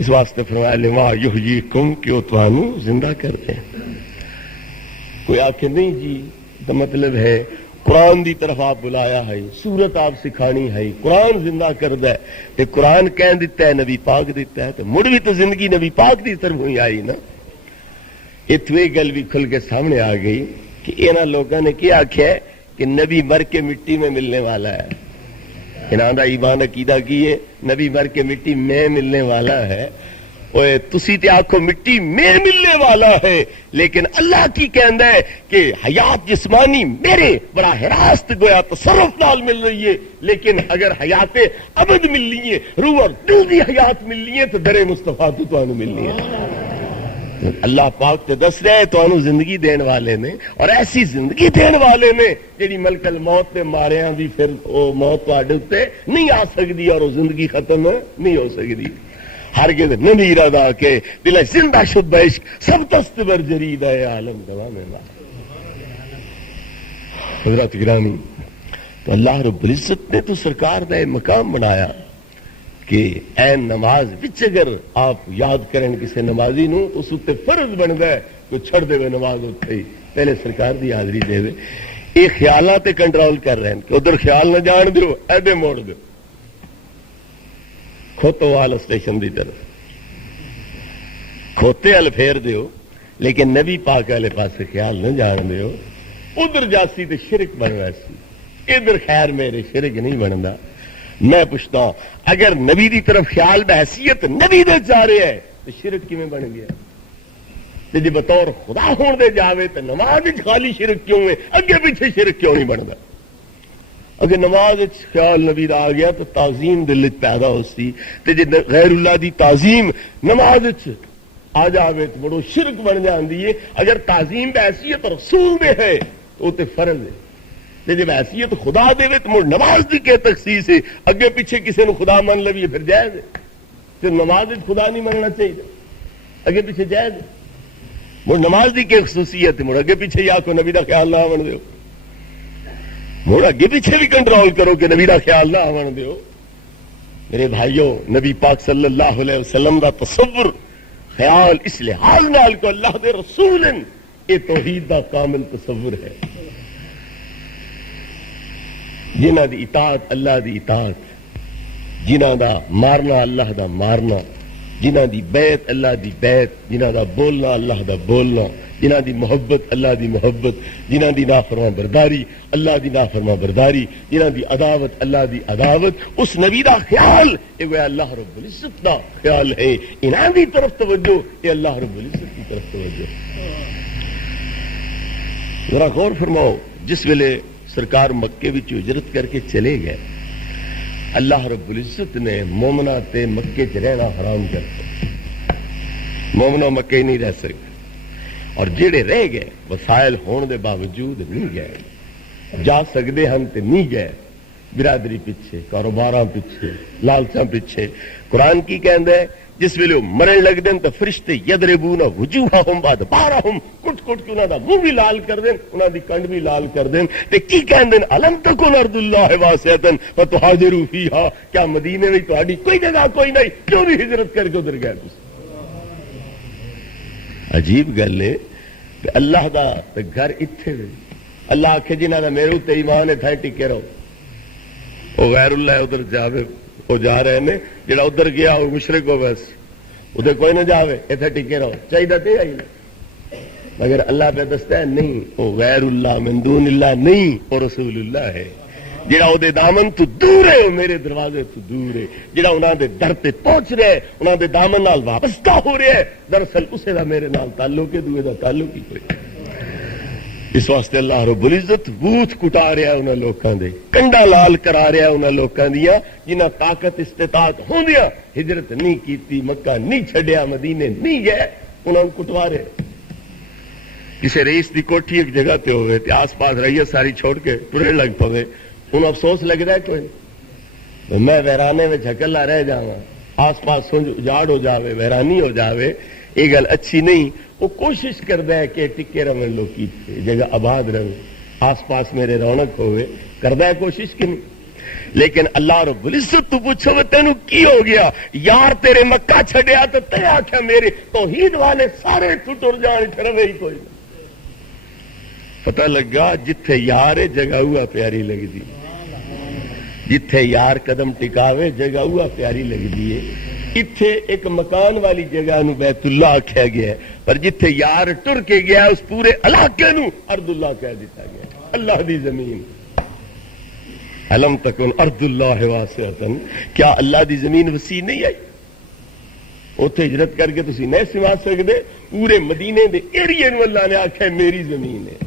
اس واسطے فرمایا لما یحییکم کہ وہ تمہوں زندہ کرتے ہیں۔ کوئی آنکھیں نہیں جی، تو مطلب ہے قرآن دی طرف آپ بلایا ہے، سورت آپ سکھانی ہے، قرآن زندہ کردہ ہے، تے قرآن کہہ دیتا ہے، نبی پاک دیتا ہے، تو مڑ بھی تو زندگی نبی پاک دی طرف ہوئی آئی نا۔ اتویں گل بھی کھل کے سامنے آ گئی کہ انہاں لوگوں نے کیا آکھیا ہے کہ نبی مر کے مٹی میں ملنے والا ہے۔ انہاں دا ایمان عقیدہ کی ہے نبی مر کے مٹی میں ملنے والا ہے۔ اوے تسی تے آکھو مٹی میں ملنے والا ہے، لیکن اللہ کی کہندا ہے کہ حیات جسمانی میرے براہ راست گویا تصرف نال مل رہی ہے، لیکن اگر حیات ابد ملنی ہے، روح اور دل دی حیات ملنی ہے تو در مصطفیٰ تو تانوں ملنی ہے۔ اللہ پاک تے دس رہے تانوں زندگی دین والے نے، اور ایسی زندگی دین والے نے جیڑی ملک الموت تے ماریاں دی پھر او موت تواڈے اوتے نہیں آ سکدی اور وہ زندگی ختم نہیں ہو سکدی۔ ہرگز نبی رضا کے دل زندہ شد عشق سب تست بر جرید ہے عالم دوام اللہ۔ حضرت گرامی، تو اللہ رب العزت نے تو سرکار دا مقام بنایا کہ اے نماز وچ اگر آپ یاد کریں کسی نمازی نو تو اس تے فرض بندا ہے کہ چھڑ دے وے نماز اٹھے ہی پہلے سرکار دی حاضری دے وے۔ یہ خیالات تے کنٹرول کر رہے ہیں کہ ادھر خیال نہ جان دیو، ایدے موڑ دیو کھوتو والا اسٹیشن دی طرف کھوتے والے پھیر دیو، لیکن نبی پاک والے پاس خیال نہ جان دیو۔ ادھر جاسی تے شرک بننا سی، ادھر خیر میرے شرک نہیں بنتا۔ میں پوچھتا ہوں اگر نبی دی طرف خیال بحیثیت نبی دے جا رہے ہے تو شرک کیویں بن گیا؟ تے جی بطور خدا ہون دے جاوے تو نماز وچ خالی شرک کیوں ہے، اگے پیچھے شرک کیوں نہیں بنتا؟ اگر نماز خیال نبی دا آ گیا تو تعظیم دل وچ پیدا ہو سی، تے جے غیر اللہ دی تعظیم نماز وچ آ جاوے تو بڑو شرک بن جاندی ہے۔ اگر تعظیم بحیثیت رسول دے ہے تو تے فرض ہے، تے جے بحیثیت خدا دے وے تو نماز دی کے تخصیص ہے، اگے پیچھے کسی نو خدا من لویے پھر جائز ہے۔ پھر نماز وچ خدا نہیں مننا چاہیے، اگے پیچھے جائز ہے۔ مڑ نماز دی کے خصوصیت ہے، مڑ اگے پیچھے یا کو نبی دا خیال نہ آون دیو، مڑ اگے پیچھے بھی کنٹرول کرو کہ نبی دا خیال نہ آون دیو۔ میرے بھائیوں، نبی پاک صلی اللہ علیہ وسلم دا تصور خیال اس لحاظ نال کو اللہ دے رسول یہ توحید دا کامل تصور ہے۔ جنہ دی اطاعت اللہ دی اطاعت، جنہ دا مارنا اللہ دا مارنا، جنہ دی بیعت اللہ دی بیعت، جنہ دا بولنا اللہ دا بولنا، جنہ دی محبت اللہ دی محبت، جنہ دی نافرمان برداری اللہ دی نافرمان برداری، جنہ دی عداوت اللہ دی عداوت، اس نبی دا خیال یہ وہ اللہ رب العزت دا خیال ہے۔ انہاں دی طرف توجہ، یہ اللہ رب العزت کی طرف توجہ۔ ذرا غور فرماؤ، جس ویلے سرکار مکے وچ ہجرت کر کے چلے گئے، اللہ رب العزت نے مومنا تے مکے چ رہنا حرام کرتا، مومنا مکے نہیں رہ سکتے، اور جڑے رہ گئے وسائل ہون دے باوجود نہیں گئے، جا سکتے ہم تے نہیں گئے، برادری پیچھے، کاروباراں پیچھے، لالچاں پیچھے۔ قرآن کی کہندا ہے جس ویلے وہ مرن لگ دیں تو فرشتے یضربون وجوہہم وادبارہم، کٹ کٹ کے انہاں دا منہ بھی لال کر دیں، انہاں دی کنڈ بھی لال کر دیں، تے کی کہندے الم تکن ارض اللہ واسعۃ فتہاجروا فیہا، کیا مدینے میں تہاڈی کوئی جگہ کوئی نہیں، کیوں نہیں ہجرت کر کے ادھر گئے تسی؟ عجیب گل ہے کہ اللہ دا تے گھر اتھے وے، اللہ آکھے جنہاں دا میرے تے ایمان ہے تھے ٹکے رہو، وہ غیر اللہ ادھر جاوے، وہ جا رہے ہیں، جڑا ادھر گیا وہ مشرک ہو، بس ادھر کوئی نہ جاوے، اتنے ٹکے رہو، چاہیے تے آئی مگر اللہ پہ دستا ہے نہیں، وہ غیر اللہ من دون اللہ نہیں، وہ رسول اللہ ہے، جڑا وہ دامن تو دور ہے، وہ میرے دروازے تو دور ہے، جڑا انہاں دے در تے پہنچ رہا ہے، انہاں دے دامن نال وابستہ ہو رہا ہے، دراصل اسے دا میرے نال تعلق ہے، دوے دا تعلق ہی کوئی۔ اس واسطے اللہ رب العزت بوتھ کٹا رہا ہے انہاں لوکاں دے، کنڈا لال کرا رہا ہے انہاں لوکاں دیاں جنہاں طاقت استطاعت ہوندیاں ہجرت نہیں کیتی، مکہ نہیں چھڈیا، مدینے نہیں گئے، انہاں کو کٹوا رہے۔ کسی رئیس دی کوٹھی ایک جگہ تے ہوئے تے آس پاس رئیس ساری چھوڑ کے ٹرن لگ پوے، انہوں افسوس لگدا ہے کوئی؟ میں ویرانے میں جھکلا رہ جاواں، آس پاس سنج اجاڑ ہو جاوے، ویرانی ہو جاوے، یہ گل اچھی نہیں۔ وہ کوشش کرتا ہے کہ ٹکے رہن لوکی جگہ آباد رہے، آس پاس میرے رونق ہوئے، کرتا ہے کوشش کہ نہیں؟ لیکن اللہ رب العزت تو پوچھو وہ تینوں کی ہو گیا یار تیرے مکہ چھڈیا تو تے آکھیا میرے توحید والے سارے تو ٹر جان ٹھرے ہی کوئی نہیں. پتہ لگا جتھے یار جگہ ہوا پیاری لگدی, جتھے یار قدم ٹکاوے جگہ ہوا پیاری لگدی ہے. اتھے ایک مکان والی جگہ نو بیت اللہ آکھیا گیا ہے, پر جتھے یار ٹر کے گیا اس پورے علاقے نو ارض اللہ کہہ دیتا گیا, اللہ دی زمین. الم تکن ارض اللہ واسعۃ, کیا اللہ دی زمین وسیع نہیں آئی؟ اوتھے ہجرت کر کے تسی نہیں سما سکدے, پورے مدینے دے ایریے نو اللہ نے آکھیا میری زمین ہے.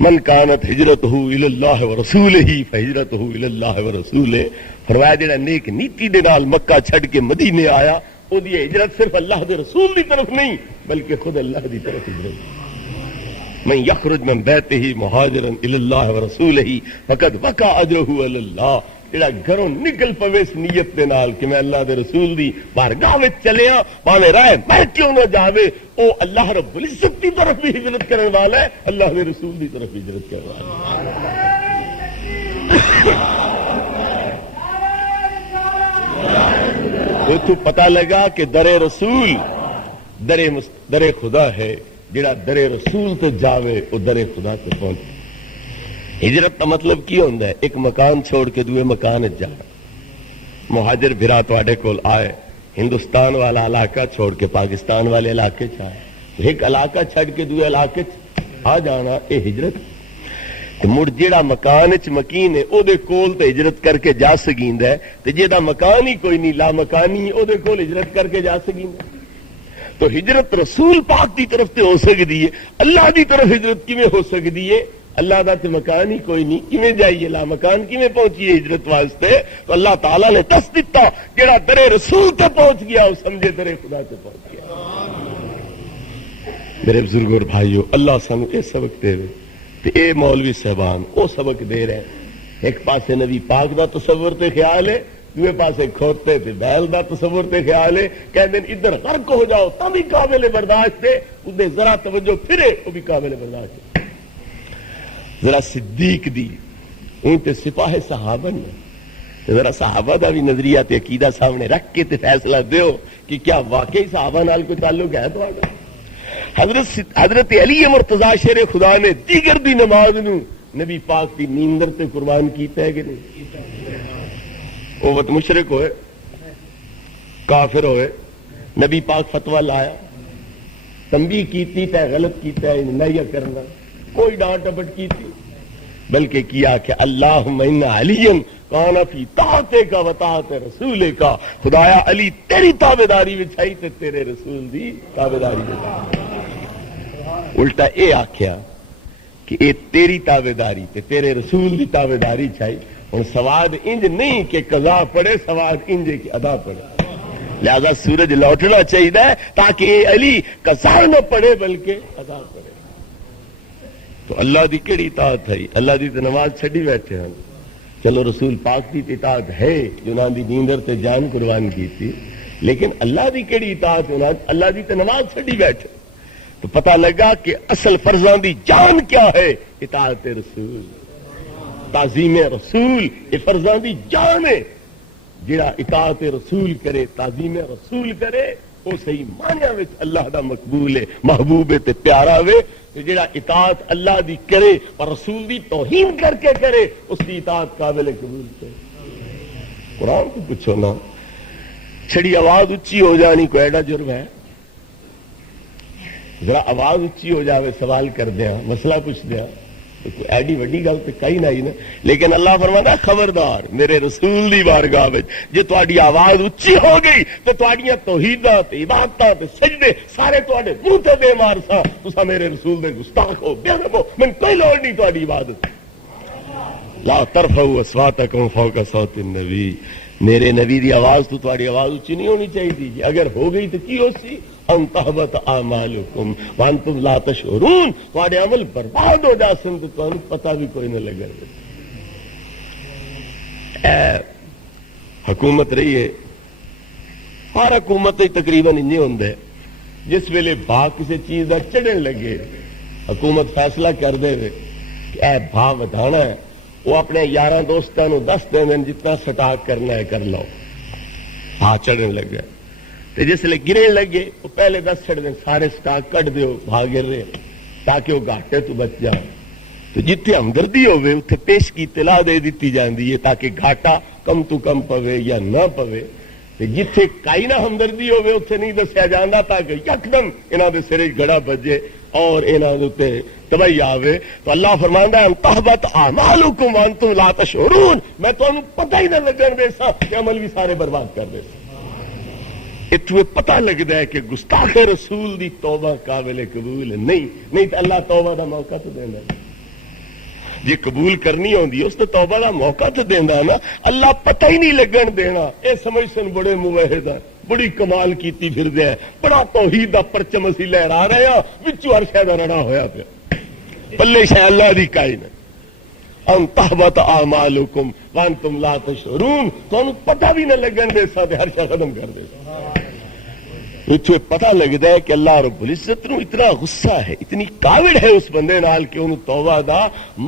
من کانت ہجرتہ الی اللہ ورسولہ فہجرتہ الی اللہ ورسولہ, فرمایا جڑا نیک نیتی دے نال مکہ چھڈ کے مدینے آیا او دی ہجرت صرف اللہ دے رسول دی طرف نہیں بلکہ خود اللہ دی طرف ہجرت. من یخرج من بیتہ مہاجرا الی اللہ ورسولہ فقد وقع اجرہ علی اللہ, جڑا گھروں نکل پوے اس نیت دے نال کہ میں اللہ دے رسول دی بارگاہ وچ چلیا پاویں راہ مر کیوں نہ جاوے, او اللہ رب العزت دی طرف بھی ہجرت کرنے والا ہے, اللہ دے رسول دی طرف ہجرت کرنے والا ہے. تو پتہ لگا کہ در رسول در خدا ہے, جڑا در رسول تے جاوے او در خدا تے پہنچے. ہجرت کا مطلب کی ہوندا ہے؟ ایک مکان چھوڑ کے دوے مکان جانا. مہاجر بھرا تواڈے کول آئے, ہندوستان والا علاقہ چھوڑ کے پاکستان والے علاقے چ آئے, ایک علاقہ چھڈ کے دوے علاقے آ جانا, اے ہجرت. تے مڑ جیڑا مکان وچ مکین ہے او دے کول تے ہجرت کر کے جا سکیندا ہے, تے جیڑا مکان ہی کوئی نہیں لا مکانی او دے کول ہجرت کر کے جا سکیندا. تو ہجرت رسول پاک دی طرف تے ہو سکدی ہے, اللہ دی طرف ہجرت کیویں ہو سکدی ہے؟ اللہ دا تے مکان ہی کوئی نہیں, کیویں جائیے لا مکان کیویں پہنچیے ہجرت واسطے؟ تو اللہ تعالیٰ نے دس دیتا جڑا در رسول تے پہنچ گیا وہ سمجھے در خدا تے پہنچ گیا. میرے بزرگوں اور بھائیو, اللہ سانو اے سبق دے تے اے مولوی صاحبان او سبق دے رہے ہیں. ایک پاسے نبی پاک دا تصور تے خیال ہے, دوے پاسے کھوتے تے بیل دا تصور تے خیال ہے, کہندے ادھر غرق ہو جاؤ تب بھی قابل برداشت ہے, ادھر ذرا توجہ پھرے وہ بھی قابل برداشت ہے. ذرا صدیق دی ان تے سپاہ صحابہ نے ذرا صحابہ دا بھی نظریہ تے عقیدہ سامنے رکھ کے تے فیصلہ دیو کہ کیا واقعی صحابہ نال کوئی تعلق ہے تہاڈا. حضرت علی مرتضیٰ شیر خدا نے دیگر دی نماز نو نبی پاک دی نیندر تے قربان کیتا ہے کہ نہیں؟ وہ وقت مشرک ہوئے, کافر ہوئے, نبی پاک فتویٰ لایا, تنبیہ کیتی تے غلط کیتا ہے نہیں کرنا, کوئی ڈانٹ ڈپٹ کی تھی, بلکہ کیا کہ اللہم ان علی کان فی طاعتک و طاعت رسولک, خدایا علی تیری تابعداری وچھائی تے تیرے رسول دی تابعداری وچھائی. الٹا اے آکھیا کہ اے تیری تابعداری تے تیرے رسول دی تابعداری چاہیے. ہن سواد انج نہیں کہ قضا پڑے, سواد انج کہ ادا پڑے. لہذا سورج لوٹنا چاہیے تاکہ اے علی قضا نہ پڑے بلکہ ادا پڑے. تو اللہ دی کیڑی اطاعت ہے؟ اللہ دی تے نماز چھڈی بیٹھے ہیں. چلو رسول پاک دی اطاعت ہے جنہاں دی نیندر تے جان قربان کیتی, لیکن اللہ دی کیڑی اطاعت؟ اللہ دی تے نماز چھڈی بیٹھے. تو پتہ لگا کہ اصل فرضاں دی جان کیا ہے؟ اطاعت رسول, تعظیم رسول. یہ فرضاں دی جان ہے. جڑا اطاعت رسول کرے, تعظیم رسول کرے, وہ صحیح معنی وچ اللہ دا مقبول ہے, محبوب ہے تے پیارا وے. جڑا اطاعت اللہ دی کرے اور رسول دی توہین کر کے کرے, اس کی اطاعت قابل قبول ہے. قرآن کو پوچھو نا, چھڑی آواز اچھی ہو جانی کوئی ایڈا جرم ہے؟ ذرا آواز اچھی ہو جاوے سوال کر دیا, مسئلہ پوچھ دیا, کوئی ایڈی وڈی گل تو کئی نہیں نا. لیکن اللہ فرماتا خبردار میرے رسول دی بارگاہ وچ جے تہاڈی آواز اچھی ہو گئی تے تہاڈیاں توحیداں تے عبادتاں تے سجدے سارے تہاڈے منہ تے بے مار سا, تساں میرے رسول دے گستاخ ہو, بے ادب ہو, مینوں کوئی لوڑ نہیں تہاڈی عبادت. لا ترفعوا اصواتکم فوق صوت النبی, میرے نبی دی آواز تو تہاڈی آواز اچھی نہیں ہونی چاہیے. اگر ہو گئی تو کی ہو سی؟ ان تحبط اعمالکم وانتم لا تشعرون, تہاڈے عمل برباد ہو جا سن تو تانوں پتہ بھی کوئی نہ لگے. حکومت رہی ہے, ہر حکومت تقریباً انجے ہوندا ہے, جس ویلے بھا کسی چیز کا چڑھن لگے حکومت فیصلہ کر دے کہ اے بھا ودھانا ہے, وہ اپنے یاراں دوستاں نوں دس دیں جتنا سٹاک کرنا ہے کر لو. ہاتھ چڑھنے لگ گیا تے جس لے گرن لگے وہ پہلے 10 چھڑ دیں سارے سٹاک کٹ دیو بھاگ رہے تاکہ وہ گھاٹے تو بچ جائے. تو جتھے ہمدردی ہوئے اتنے پیش کی اطلاع دے دیتی جاندی ہے تاکہ گھاٹا کم تو کم پوے یا نہ پوے. جتھے کائی نہ ہمدردی ہوئے اتنے نہیں دسیا جاندہ تاکہ یکدم انہاں دے سرے گڑا بجے اور انہاں دے تباہی آوے. تو اللہ فرماندا ہے تحبط اعمالکم وانتم لا تشعرون، میں تانوں پتہ ہی نہ لگن دے سا کہ عمل بھی سارے برباد کر دے سا. اتنے پتہ لگتا ہے کہ گستاخ رسول دی توبہ قابل قبول نہیں تو اللہ توبہ دا موقع تو دینا. جی قبول کرنی ہوندی اس تو توبہ دا موقع تو دینا نا. اللہ پتہ ہی نہیں لگن دینا. اے سمجھ سن بڑے موحد ہیں، بڑی کمال کیتی پھر دے، بڑا توحید دا پرچم اسی لہرا رہے ہیں، وچوں ہر شے دا رڑا ہویا پیا، پلے شے اللہ دی کائی نہ. ان تحبط اعمالکم وانتم لا تشعرون، تانوں پتہ بھی نہ لگن دے سا تے ہر شے ختم کر دے. اتنے پتہ لگتا ہے کہ اللہ رب العزت نو اتنا غصہ ہے، اتنی کاوڑ ہے اس بندے نال کہ انہوں توبہ دا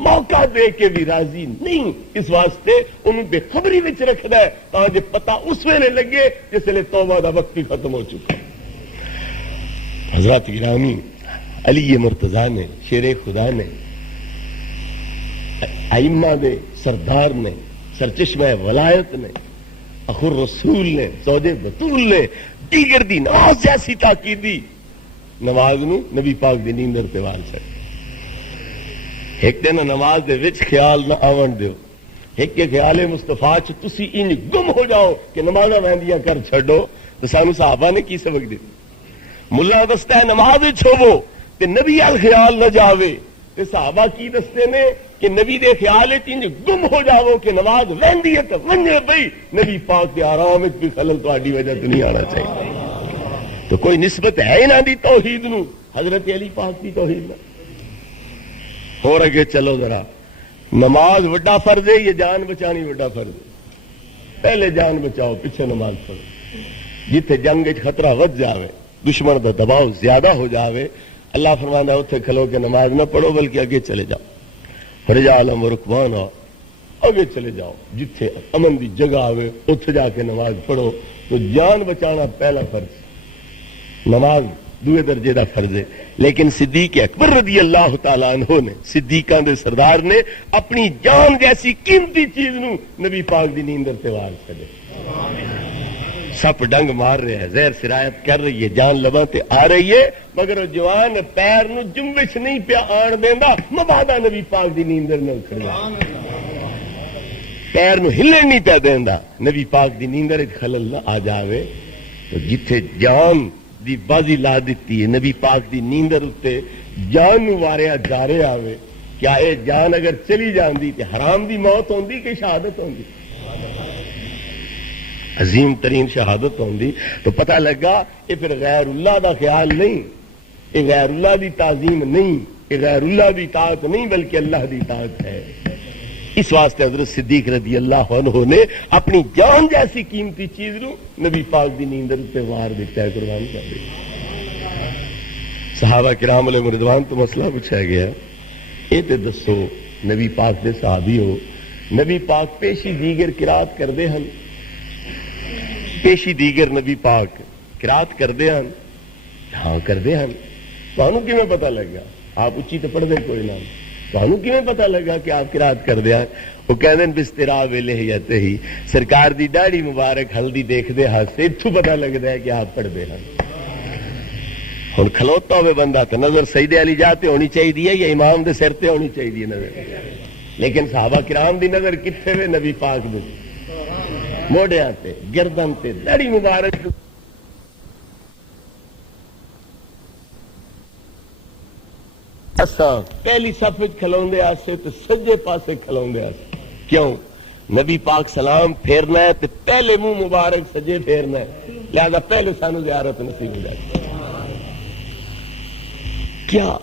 موقع دے کے بھی راضی نہیں. اس واسطے انہوں بے خبری وچ رکھدا ہے تاکہ پتہ اس ویلے لگے جس ویلے توبہ دا وقت ہی ختم ہو چکا. حضرات گرامی، علی مرتضیٰ نے، شیر خدا نے، ائمہ دے سردار نے، سرچشمہ ولایت نے، اخر رسول نے، زوج بطول نے دیگر دی نماز جیسی تاکیدی نماز نو نبی پاک دی نیندر تے وال چھڑ. ایک دن نماز دے وچ خیال نہ آون دیو، ایک کے خیال مصطفیٰ چ تسی ان گم ہو جاؤ کہ نمازاں ویندیاں کر چھڈو. تو سانو صحابہ نے کی سبق دتا؟ ملا دستا ہے نماز وچ ہوو تے نبی ال خیال نہ جاوے، تے صحابہ کی دستے نے کہ نبی دے خیال انج گم ہو جاؤ کہ نماز ویندی ہے تے ونجے بھئی نبی پاک دے آرام وچ بھی خلل تہاڈی وجہ تو نہیں آنا چاہیے. تو کوئی نسبت ہے انہاں دی توحید نو حضرت علی پاک دی توحید نال. اور اگے چلو ذرا، نماز وڈا فرض ہے یا جان بچانی وڈا فرض ہے؟ پہلے جان بچاؤ، پیچھے نماز پڑھو. جتھے جنگ وچ خطرہ ود جاوے، دشمن دا دباؤ زیادہ ہو جاوے، اللہ فرماندا ہے اتھے کھلو کے نماز نہ پڑھو بلکہ اگے چلے جاؤ. رجالا ورکبانا، اگے چلے جاؤ، جتھے امن دی جگہ آوے اتھے جا کے نماز پڑھو. تو جان بچانا پہلا فرض، نماز دوے درجے دا فرض ہے. لیکن صدیق اکبر رضی اللہ تعالیٰ عنہ نے، صدیقاں دے سردار نے اپنی جان جیسی قیمتی چیز نو نبی پاک دی نیندر تے وار چھڈے. سپ ڈنگ مار رہے ہیں، زہر سرایت کر رہی ہے، جان لباں تے آ رہی ہے، مگر جوان پیر نو جنبش نہیں پیا آن دیندا، مبادا نبی پاک دی نیندر نہ کھڑا، پیر نو ہلن نہیں پیا دیندا، نبی پاک دی نیندر وچ خلل نہ آ جاوے. تو جتھے جان دی بازی لا دیتی ہے نبی پاک دی نیندر اتے جان نو واریا جا رہے آوے، کیا اے جان اگر چلی جاندی تے حرام دی موت ہوندی کہ شہادت ہوندی؟ عظیم ترین شہادت ہوندی. تو پتہ لگا یہ پھر غیر اللہ دا خیال نہیں، یہ غیر اللہ دی تعظیم نہیں، یہ غیر اللہ دی اطاعت نہیں بلکہ اللہ دی اطاعت ہے. اس واسطے حضرت صدیق رضی اللہ عنہ نے اپنی جان جیسی قیمتی چیز نو نبی پاک دی نیندر تے وار دیتا ہے، قربان کر دیا. صحابہ کرام علیہ رضوان تو مسئلہ پوچھا گیا، یہ تے دسو نبی پاک دے صحابی ہو، نبی پاک پیشی دیگر قرات کردے ہن، پیشی دیگر نبی پاک قرات کردے ہن؟ ہاں کردے ہن. تانوں کیویں پتہ لگا؟ آپ اچھی تے پڑھ دے کوئی نہ، تانوں کیویں پتہ لگا کہ آپ قرات کردے ہن؟ وہ کہندے بستراب لحیتہ ہی، سرکار دی داڑھی مبارک ہلدی دیکھ دے ہاتھ سے اتھوں پتہ لگدا ہے کہ آپ پڑھ دے ہن. ہن کھلوتا ہوئے بندہ تو نظر سجدے والی جاتے ہونی چاہیے یا امام دے سر تے ہونی چاہیے نظر؟ لیکن صحابہ کرام دی نظر کتھے وے؟ نبی پاک دے موڈیاں تے، گردن تے، داڑھی مبارک. اساں پہلی صف وچ کھلوندے آسے تے سجے پاسے کھلوندے آسے. کیوں؟ نبی پاک سلام پھیرنا ہے تے پہلے منہ مبارک سجے پھیرنا ہے، لہذا پہلے سانو زیارت نصیب ہو جائے. کیا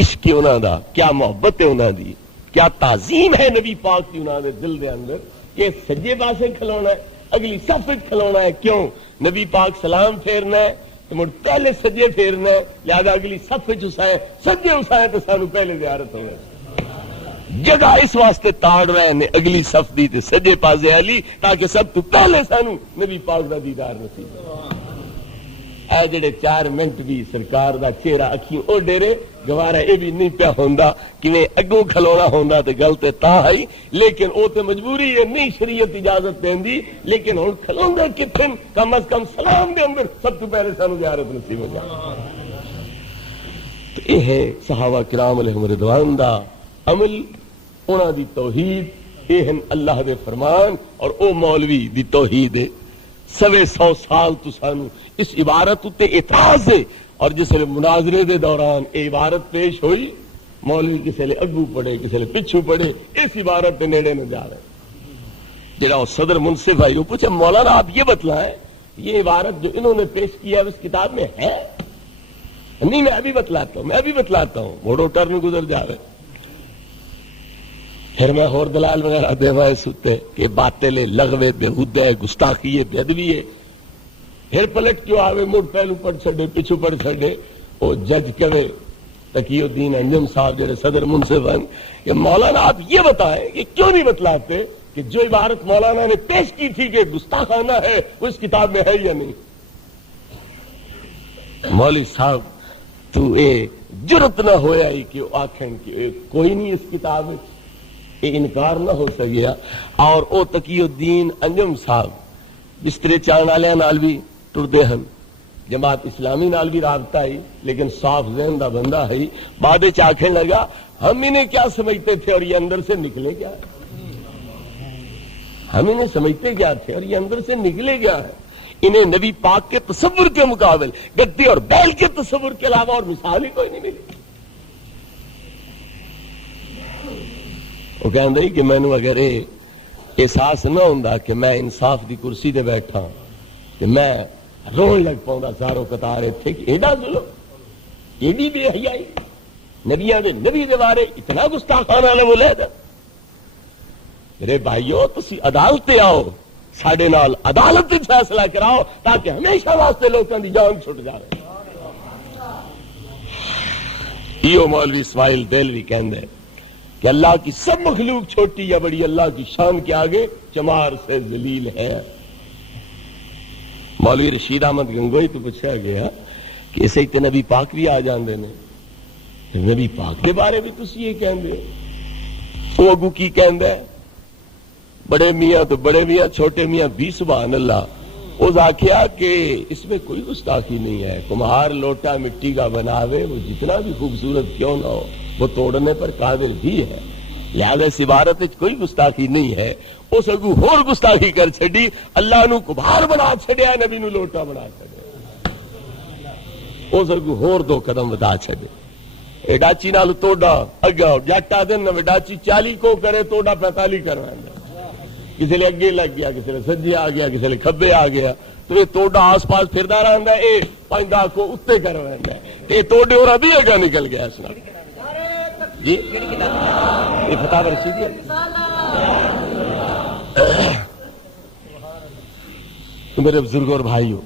عشق انہاں دا، کیا محبت ہے انہاں دی، کیا تعظیم ہے نبی پاک کی انہاں دے دل دے اندر کہ سجے پاسے کھلونا ہے، اگلی صف وچ کھلونا ہے. کیوں؟ نبی پاک سلام پھیرنا ہے تو مڑ پہلے سجے پھیرنا ہے، لہذا اگلی صف وچ اسائے سجے اسائے تو سانو پہلے زیارت ہونا ہے. جگہ اس واسطے تاڑ رہے نے اگلی صف دی تے سجے پاسے علی تاکہ سب تو پہلے سانو نبی پاک دا دیدار نصیب ہو۔ اے جڑے 4 منٹ بھی سرکار دا چہرہ اکھیں او ڈیرے گوارا اے بھی نہیں پیا ہوندا کہ میں اگوں کھلونا ہوندا تے گل تے تاں آئی، لیکن او تے مجبوری ہے، نہیں شریعت اجازت دیندی، لیکن ہن کھلوندا کتھن کم از کم سلام دے اندر سب تو پہلے سانو زیارت نصیب ہو جائے۔ تو یہ ہے صحابہ کرام علیہم رضوان دا عمل، انہاں دی توحید، یہ ہیں اللہ دے فرمان، اور او مولوی دی توحید ہے۔ 100 سال تو سانو اس عبارت تے اعتراض ہے، اور جس لئے مناظرے دے دوران یہ عبارت پیش ہوئی، مولوی کسی لئے اگو پڑے کسی لئے پچھو پڑے، اس عبارت دے نیڑے نہ جا رہے۔ جڑا وہ صدر منصف ہے وہ پوچھے مولانا آپ یہ بتلائیں یہ عبارت جو انہوں نے پیش کیا ہے اس کتاب میں ہے؟ نہیں میں ابھی بتلاتا ہوں، موڑو ٹرن گزر جا رہے۔ پھر میں اور دلال وغیرہ دیوائے سوتے کہ باطل لغوے بےہودہ ہے، گستاخی ہے، بے ادبی ہے۔ پھر پلٹ کیوں آوے، مڑ پہلو پڑ چھڑے پیچھو پڑ چھڑے۔ وہ جج کہے تقی الدین انجم صاحب جڑے صدر منصف ہیں کہ مولانا آپ یہ بتائیں کہ کیوں نہیں بتلاتے کہ جو عبارت مولانا نے پیش کی تھی کہ گستاخانہ ہے وہ اس کتاب میں ہے یا نہیں؟ مولوی صاحب تو اے جرت نہ ہویا ہی کہ آکھیں کہ کوئی نہیں اس کتاب میں، انکار نہ ہو سکیا۔ اور او تقی الدین انجم صاحب بسترے چان والے نال بھی ٹردے ہیں، جماعت اسلامی نال بھی رابطہ ہے، لیکن صاف ذہن دا بندہ ہے۔ بعد وچ آکھنے لگا ہم انہیں کیا سمجھتے تھے اور یہ اندر سے نکلے گیا ہے، ہم انہیں سمجھتے کیا تھے اور یہ اندر سے نکلے گیا ہے۔ انہیں نبی پاک کے تصور کے مقابل گدے اور بیل کے تصور کے علاوہ اور مثال ہی کوئی نہیں ملی۔ وہ کہندے کہ مینوں اگر یہ احساس نہ ہوندا کہ میں انصاف دی کرسی تے بیٹھا کہ میں رون لگ پاؤں ساروں قطار تھے کہ ایڈا ظلم، ایڈی بے حیائی، نبیاں دے نبی دے بارے اتنا گستاخانہ لفظ ہے۔ میرے بھائیو تسی عدالت آؤ، ساڈے نال عدالت وچ فیصلہ کراؤ تاکہ ہمیشہ واسطے لوکاں دی جان چھٹ جاوے۔ ایو مولوی اسماعیل دہلوی کہندے کہ اللہ کی سب مخلوق چھوٹی یا بڑی اللہ کی شان کے آگے چمار سے ذلیل ہے۔ مولوی رشید احمد گنگوئی تو پوچھا گیا کہ اسے تے نبی پاک بھی آ جاندے نے، نبی پاک دے بارے بھی تسی یہ کہندے او اگو کی کہندے بڑے میاں تو بڑے میاں، چھوٹے میاں بھی سبحان اللہ۔ اس آکھیا کہ اس میں کوئی گستاخی نہیں ہے، کمہار لوٹا مٹی کا بناوے وہ جتنا بھی خوبصورت کیوں نہ ہو وہ توڑنے پر قادر بھی ہے، لہذا اس عبارت کوئی گستاخی نہیں ہے۔ اس اگو ہور گستاخی کر چھڑی، اللہ نو کمہار بنا چھڑیا، نبی نو لوٹا بنا چھڑیا، اس اگو ہور 2 قدم ودا چھڑے۔ اے ڈاچی نال توڑا اگا جٹا دن نو ڈاچی 40 کو کرے توڑا 45 کروائیں، کسی لے اگے لگ گیا، کسی لے سجے آ گیا، کسی لے کھبے آ گیا، تو یہ توڑا آس پاس پھردا رہندا ہے، اے پائندا کو اتے کروائندا ہے، اے توڑے اور ابھی اگا نکل گیا اس نال۔ جی یہ فتح رشیدی ہے۔ میرے بزرگوں اور بھائیوں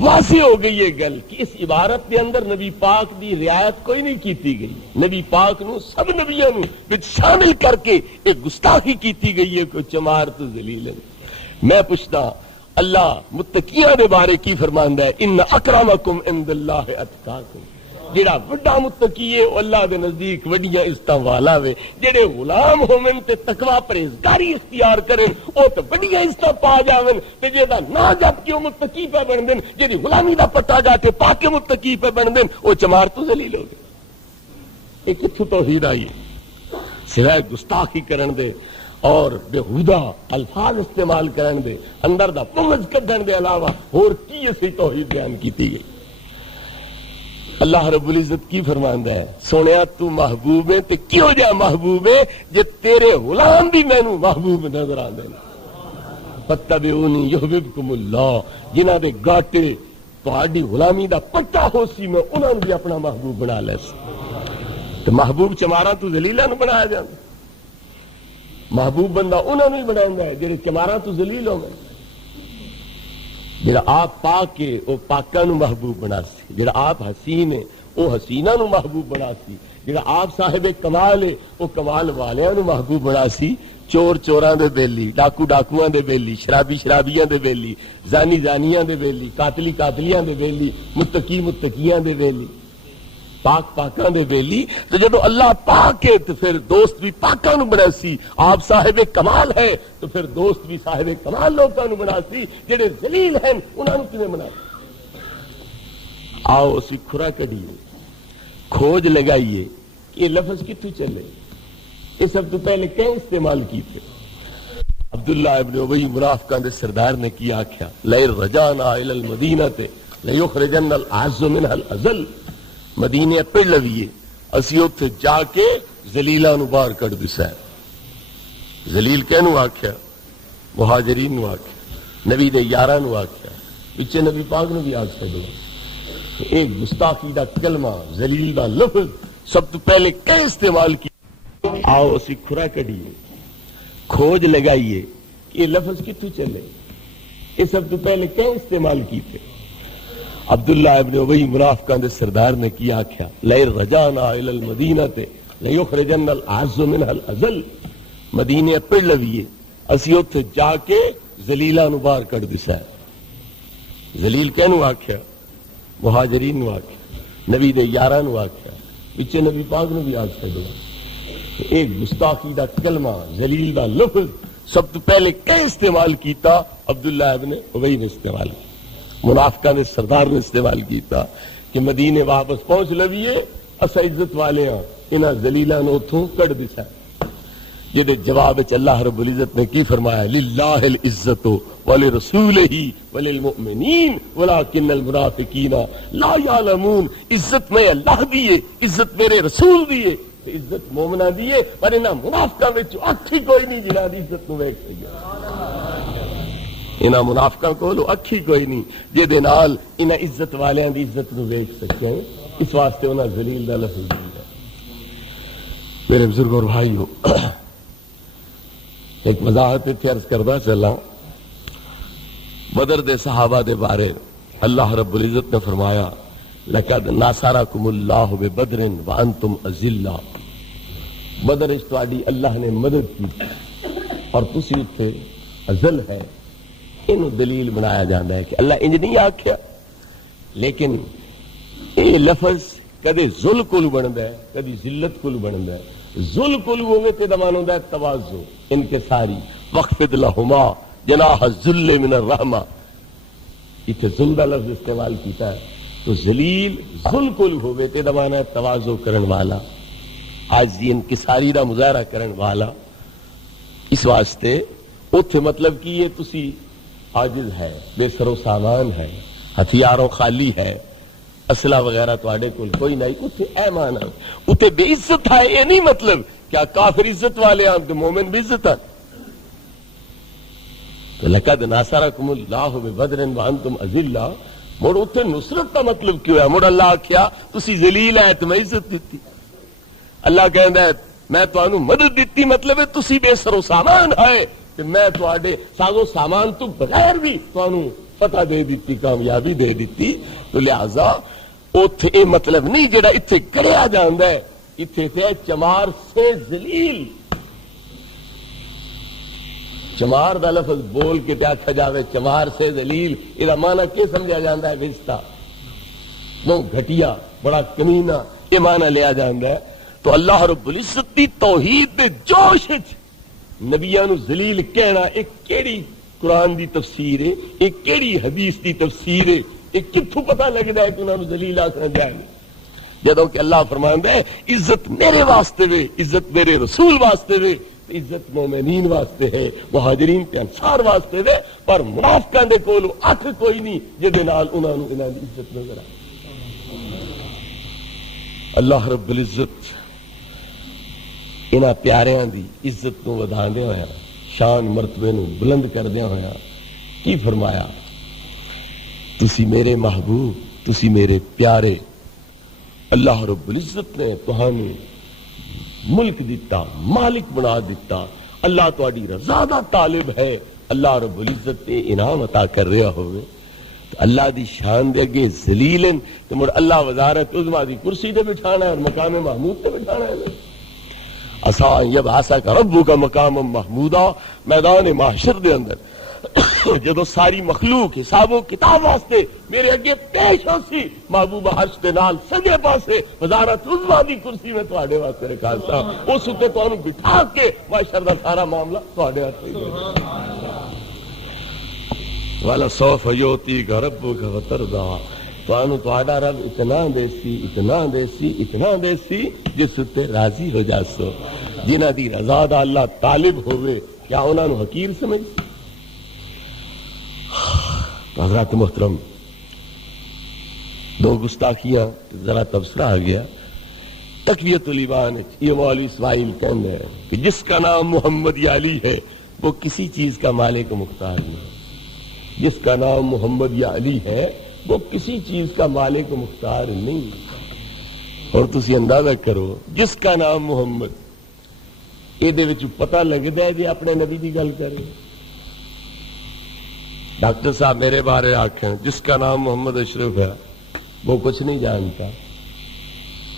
واضح ہو گئی یہ گل کہ اس عبارت کے اندر نبی پاک دی رعایت کوئی نہیں کیتی گئی، نبی پاک نو سب نبیوں نو وچ شامل کر کے ایک گستاخی کیتی گئی ہے کوئی چمار تو ذلیل۔ میں پوچھتا اللہ متقیاں دے بارے کی فرماندا ہے، ان اکرمکم عند اللہ اتقاکم، جڑا وڈا متقی ہے وہ اللہ دے نزدیک وڈیاں عزتاں والا وے، جڑے غلام ہوون تے تقوی پرہیزگاری اختیار کرن او تے وڈیاں عزتاں پا جاون، تے جدا نہ جپ کے متقی پہ بن دین، جدی غلامی دا پٹا جا کے پا کے متقی پہ بن دین، او چمار تو ذلیل ہو گئے۔ ایک کتھوں توحید آئی ہے سوائے گستاخی کرن دے اور بےہودہ الفاظ استعمال کرن دے، اندر دا پمج کڈن دے علاوہ اور کی اسی توحید بیان کیتی گئی۔ اللہ رب العزت کی فرماندا ہے سونیا تو محبوب ہے تے کیوں جا محبوب ہے جے تیرے غلام بھی مینوں محبوب نظر آندے نے۔ فتبعونی یحببکم اللہ، جنہاں دے گاٹے تہاڈی غلامی دا پٹا ہو سی میں انہاں نوں بھی اپنا محبوب بنا لے سی۔ تے محبوب چماراں تو ذلیلاں نوں بنایا جاندا، محبوب بندہ انہاں نوں ہی بناوندا ہے جڑے چماراں تو ذلیل ہو گئے۔ جڑا آپ پاک ہے وہ پاکاں نو محبوب بنا سی، جڑا آپ حسین ہے وہ حسینہ نو محبوب بنا سی، جڑا آپ صاحب کمال ہے وہ کمال والیاں نو محبوب بنا سی، چور چوراں دے بیلی، ڈاکو ڈاکواں دے بیلی، شرابی شرابیاں دے بیلی، زانی زانیاں دے بیلی، قاتلی قاتلیاں دے بیلی، متقی متقیاں دے بیلی، پاک پاکاں دے بیلی۔ تو جدو اللہ پاک ہے تو پھر دوست بھی پاکاں نو بنا سی، آپ صاحب کمال ہے تو پھر دوست بھی صاحب کمال لوکاں نو بنا سی، جڑے ذلیل ہیں انہاں نو کیویں بنا سی؟ آؤ اسی کھرا کڈیے، کھوج لگائیے کہ یہ لفظ کتوں چلے، یہ سب تو پہلے کہیں استعمال کیتے؟ عبداللہ ابن ابی منافقاں دے سردار نے کی آکھیا، لئن رجعنا الی المدینہ لیخرجن الاعز منها الاذل، مدینے پہ لویے اسی اوتھے جا کے ذلیلاں نو باہر کڈ دسا۔ ذلیل کہنوں آکھیا؟ مہاجرین نو آکھیا، نبی دے یاراں نو آکھیا، پچھے نبی پاک نو بھی آکھ چھڈیا۔ ایک گستاخی دا کلمہ، ذلیل دا لفظ سب تو پہلے کہیں استعمال کی؟ آؤ اسی کھرا کڈیے، کھوج لگائیے کہ یہ لفظ کتوں چلے، یہ سب تو پہلے کہیں استعمال کیتے؟ عبداللہ ابن ابی منافقاں دے سردار نے کی آکھیا، لئن رجعنا الی المدینہ لیخرجن الاعز منها الاذل، مدینے پہ لویے اسی اوتھے جا کے ذلیلاں نو باہر کڈ دسا۔ ذلیل کہنوں آکھیا؟ مہاجرین نو آکھیا، نبی دے یاراں نو آکھیا، پچھے نبی پاک نو بھی آکھ چھڈیا۔ ایک گستاخی دا کلمہ، ذلیل دا لفظ سب تو پہلے کہیں استعمال کیتا؟ عبداللہ ابن ابی نے استعمال کیا، منافقاں نے سردار نے استعمال کیتا کہ مدینے واپس پہنچ لویے اسا عزت والے ہاں، انہاں ذلیلاں نو اتھوں کڈ دسا۔ جدے جواب وچ اللہ رب العزت نے کی فرمایا، للہ العزت ولرسولہ وللمؤمنین ولکن المنافقین لا یعلمون، عزت میں اللہ دیے، عزت میرے رسول دیے، عزت مومنہ دیے، پر انہاں منافقاں وچ اکھ ہی کوئی نہیں جنہاں دی عزت نو ویکھ سکے۔ انہاں منافقاں کولو اکھ ہی کوئی نہیں جدے نال انہاں عزت والیاں دی عزت نو ویکھ سکے، اس واسطے انہاں ذلیل دا لفظ دیا۔ میرے بزرگ اور بھائیو، ایک وضاحت اتنے عرض کردہ چلا، بدر دے صحابہ دے بارے اللہ رب العزت نے فرمایا، لقد ناصرکم اللہ ببدر وانتم اذلہ، بدر وچ تہاڈی اللہ نے مدد کی اور تسی اتنے اذل ہے۔ اینو دلیل بنایا جاتا ہے کہ اللہ انج نہیں آکھیا، لیکن یہ لفظ کدے ذل کول بندا ہے، کدی ذلت کول بندا ہے۔ ذل کول ہوے تے دا معنی ہوندا ہے تواضع، انکساری، وخفض لہما جناح الذل من الرحمہ، اتنے ذل دا لفظ استعمال کیتا ہے۔ تو ذلیل ذل کول ہوے تے دا معنی ہے تواضع کرن والا، عاجزی انکساری دا مظاہرہ کرن والا۔ اس واسطے اوتھے مطلب کہ یہ تسی عاجز ہے، بے سر و سامان ہے، ہتھیاروں خالی ہے، اسلحہ وغیرہ تواڈے کول کوئی نہیں، اتھے اے معنی اتھے بے عزت ہے، یہ نہیں مطلب کیا کافر عزت والے ہیں تو مومن بھی عزت ہے۔ تو لقد ناصرکم اللہ ببدر وانتم اذلہ، مڑ اتھے نصرت کا مطلب کیوں ہے؟ مڑ اللہ آکھیا تسی ذلیل ہے تو میں عزت دیتی، اللہ کہندا ہے میں تانوں مدد دیتی، مطلب ہے تسی بے سر و سامان ہے کہ میں تواڈے ساز و سامان تو بغیر بھی تانوں فتح دے دیتی، کامیابی دے دیتی۔ تو لہذا اوتھے اے مطلب نہیں جڑا اتھے کریا جاندا ہے، اتھے تے چمار سے ذلیل، چمار دا لفظ بول کے تے آکھا جاوے چمار سے ذلیل، اے دا معنی کی سمجھا جاندا ہے؟ وسطا، وہ گھٹیا، بڑا کمینہ، یہ معنی لیا جاندا ہے۔ تو اللہ رب العزت دی توحید دے جوش وچ نبیاں نو ذلیل کہنا ایک کیڑی قرآن دی تفسیر ہے، ایک کیڑی حدیث دی تفسیر ہے، ایک کتھوں پتہ لگدا ہے کہ انہاں نو ذلیل آکھنا جائے؟ جدوں کہ اللہ فرماندا ہے عزت میرے واسطے وے، عزت میرے رسول واسطے وے، عزت مومنین واسطے ہے، مہاجرین تے انصار واسطے وے، پر منافقاں دے کول اکھ کوئی نہیں جدے نال انہاں نو انہاں دی عزت نظر آئے۔ اللہ رب العزت انہاں پیاریاں دی عزت نو ودھاندے ہویا، شان مرتبے نو بلند کردے ہویا کی فرمایا، تسی میرے محبوب، تسی میرے پیارے، اللہ رب العزت نے تہانوں ملک دیتا، مالک بنا دیتا، اللہ تہاڈی رضا دا طالب ہے، اللہ رب العزت نے انعام عطا کر رہا ہوئے اللہ دی شان دے اگے ذلیل ہیں تو مڑ اللہ وزارت عظما دی کرسی تے بٹھانا ہے اور مقام محمود تے بٹھانا ہے. اسا یبعثک ربک مقام محمودا میدان محشر دے اندر جدو ساری مخلوق حساب و کتاب واسطے میرے اگے پیش ہو سی محبوب عرش دے نال سجے پاسے وزارت عظما دی کرسی میں تواڈے واسطے رکھاتا اس تے تانوں بٹھا کے محشر دا سارا معاملہ تواڈے ہاتھ وچ والا سوف یوتیک ربک وترضا. تانوں تہاڈا رب اتنا دے سی جس تے راضی ہو جاسو. جنہاں دی رضا دا اللہ طالب ہوئے کیا انہاں نو حقیر سمجھ؟ حضرات محترم دو گستاخیاں ذرا تبصرہ آ گیا. تقویت الایمان یہ مولوی اسماعیل کہنے ہیں کہ جس کا نام محمد یا علی ہے وہ کسی چیز کا مالک و مختار نہیں. جس کا نام محمد یا علی ہے وہ کسی چیز کا مالک و مختار نہیں. اور تسی اندازہ کرو جس کا نام محمد یہ پتہ لگتا ہے جی اپنے نبی کی گل کرے. ڈاکٹر صاحب میرے بارے آکھیں جس کا نام محمد اشرف ہے وہ کچھ نہیں جانتا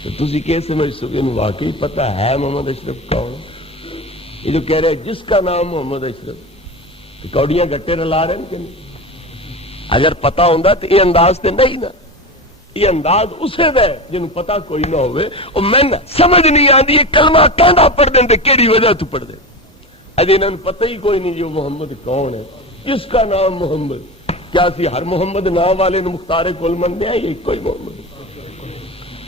تو تسی کیا سمجھ سکے واقعی پتہ ہے محمد اشرف کون. یہ جو کہہ رہے جس کا نام محمد اشرف تو کوڑیاں گٹے رلا رہے ہیں کہ نہیں. اگر پتہ ہوتا تو یہ انداز تے نہیں نا. یہ انداز اسے دے جنہوں پتہ کوئی نہ ہوئے اور میں سمجھ نہیں آتی یہ کلمہ کہنا پڑھ دیں دے کیڑی وجہ تو پڑھ دیں. اجے انہوں نے پتہ ہی کوئی نہیں جو محمد کون ہے. جس کا نام محمد کیا سی ہر محمد نام والے نے مختار کل من دیا یہ کوئی محمد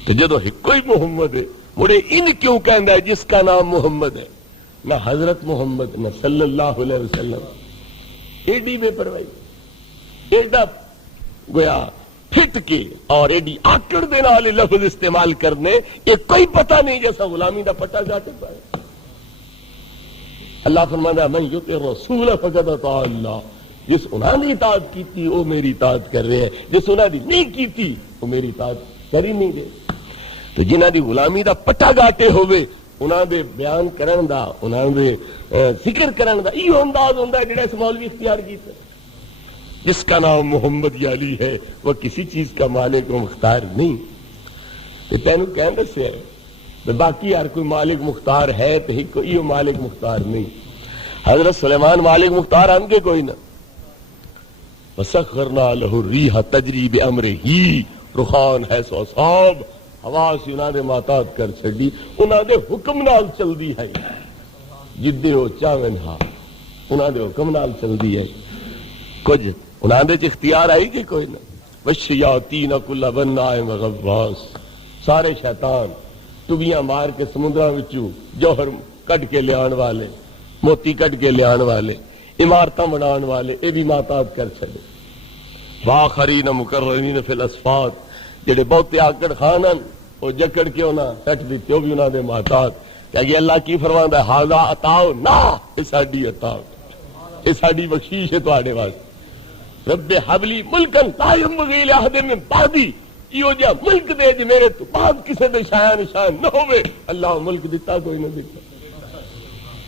تو جدو کوئی محمد ہے مڑے ان کیوں کہندا ہے جس کا نام محمد ہے. نہ حضرت محمد نہ صلی اللہ علیہ وسلم ایڈی بے پرواہی ایڈا گویا پھٹ کے اور ایڈی آکڑ دے نال لفظ استعمال کرنے یہ کوئی پتہ نہیں جیسا غلامی دا پٹا جاتے پائے. اللہ فرمانا من یطع الرسول فقد اطاع اللہ. جس انہوں نے اطاعت کی تھی وہ میری اطاعت کر رہے ہیں. جس انہوں نے نہیں کی تھی وہ میری اطاعت کر ہی نہیں دے. تو جنہاں دی غلامی دا پٹا گاٹے ہوئے انہاں دے بیان کرن دا انہاں دے ذکر کرن دا یہ انداز ہوندا ہے جڑا اس مولوی اختیار کیتا. جس کا نام محمد یا علی ہے وہ کسی چیز کا مالک و مختار نہیں. تینوں کہن دسیا باقی ہر کوئی مالک مختار ہے تو یہ مالک مختار نہیں. حضرت سلیمان مالک مختار ان کے کوئی نہ. وسخرنا له الريح تجري بأمره رخان ہے سو صاب ہوا سے انہاں دے ماتات کر چھڈی انہاں دے حکم نال چلدی ہے جدے ہو چاون ہا انہاں دے حکم نال چلدی ہے. کچھ انہاں دے اختیار آئی کہ کوئی نہ. والشیاطین کل بناء وغواص سارے شیطان ٹبیاں مار کے سمندراں وچوں جوہر کٹ کے لے آن والے موتی کٹ کے لے آن والے عمارتاں بنان والے اے بھی ماتات کر چھڈے. واخرین مقرنین فی الاسفاد جڑے بہتے آکڑ خانن وہ جکڑ کے انہاں سٹ دیتے وہ بھی انہاں دے ماتات. کہ اللہ کی فرماندا ہے ھذا عطاؤ نا اے ساڈی عطا اے ساڈی بخشش ہے تواڈے واسطے. رب ھب لی ملکا لا ينبغي لأحد من بعدی یہ جا ملک دے جو میرے تو بعد کسے دے شایع نشان نہ ہوئے. اللہ ملک دیتا کوئی نہ دیتا.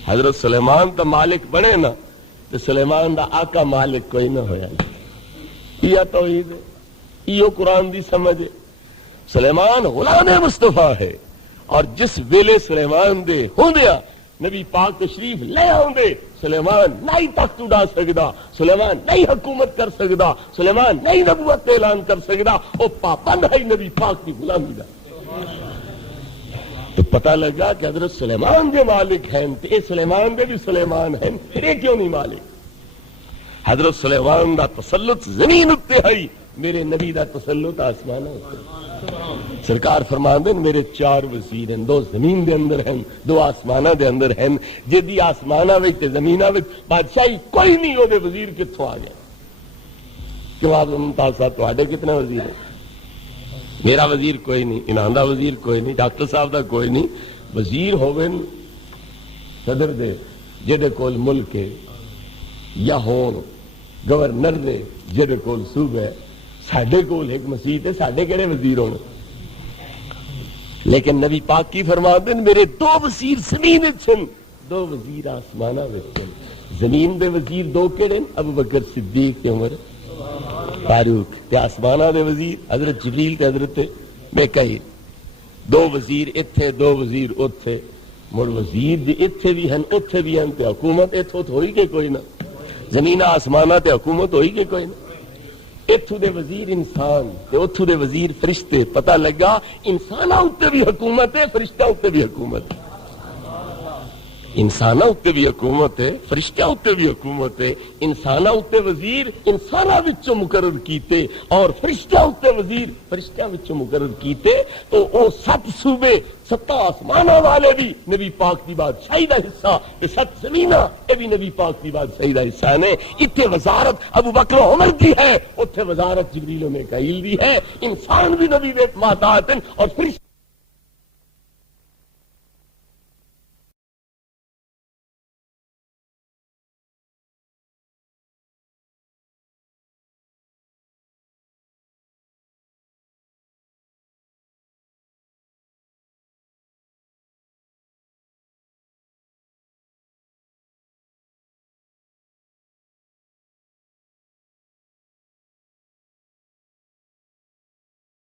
حضرت سلیمان تا مالک بنے نا تو سلیمان دا آقا مالک کوئی نہ ہویا. یہ توحید ہے یہ قرآن دی سمجھ ہے. سلیمان غلام مصطفیٰ ہے اور جس ویلے سلیمان دے ہوندیا نبی پاک تشریف لے آؤندے سلیمان نہیں تخت اڑا سکدا سلیمان نہیں حکومت کر سکدا سلیمان نہیں نبوت اعلان کر سکدا او پابند ہے نبی پاک کی غلامی دا. تو پتہ لگا کہ حضرت سلیمان دے مالک ہیں تے سلیمان دے بھی سلیمان ہیں پھر یہ کیوں نہیں مالک. حضرت سلیمان دا تسلط زمین اتے ہے میرے نبی دا تسلط آسمان ہے. سرکار فرماندے میرے 4 وزیر ہیں 2 زمین دے اندر ہیں 2 آسمانہ دے اندر ہیں. جدی آسمانہ وچ تے زمینہ وچ بادشاہی کوئی نہیں او دے وزیر کتھوں آ گئے. کیوں آپ ممتاز صاحب تواڈے کتنے وزیر ہیں؟ میرا وزیر کوئی نہیں انہاں دا وزیر کوئی نہیں ڈاکٹر صاحب دا کوئی نہیں. وزیر ہووے صدر دے جہدے کول ملک ہے یا ہون گورنر دے جہدے کول صوبہ ہے. ساڈے کول ایک مسیت ہے ساڈے کہڑے وزیر ہونے. لیکن نبی پاک کی فرماتے ہیں میرے 2 وزیر زمین سن 2 وزیر آسمانہ وچ. زمین دے وزیر 2 کہڑے ابو بکر صدیق تے عمر فاروق تے آسمانہ دے وزیر حضرت جبریل تے حضرت میکائیل، دو وزیر اتھے دو وزیر اتھے، مڑ وزیر جی اتھے بھی ہن اتھے بھی ہن تے حکومت اتھوں تو ہوئی کہ کوئی نہ، زمینہ آسمانہ تے حکومت ہوئی کہ کوئی نہ، اتھو دے وزیر انسان تے اتھو دے وزیر فرشتے، پتہ لگا انسانہ اتے بھی حکومت ہے، فرشتہ اتے بھی حکومت ہے، انسانہ اتے بھی حکومت ہے، فرشتہ اتے بھی حکومت ہے، انسانہ اتے وزیر انسانہ وچوں مقرر کیتے اور فرشتہ اتے وزیر فرشتہ وچوں مقرر کیتے، تو او 7 صوبے 7 آسمانہ والے بھی نبی پاک دی بادشاہی دا حصہ تے 7 زمینہ اے بھی نبی پاک دی بادشاہی دا حصہ نے۔ اتنے وزارت ابو بکر و عمر دی ہے، اتنے وزارت جبریل و میکائیل دی ہے، انسان بھی نبی دے محتاط ہیں اور فرشتے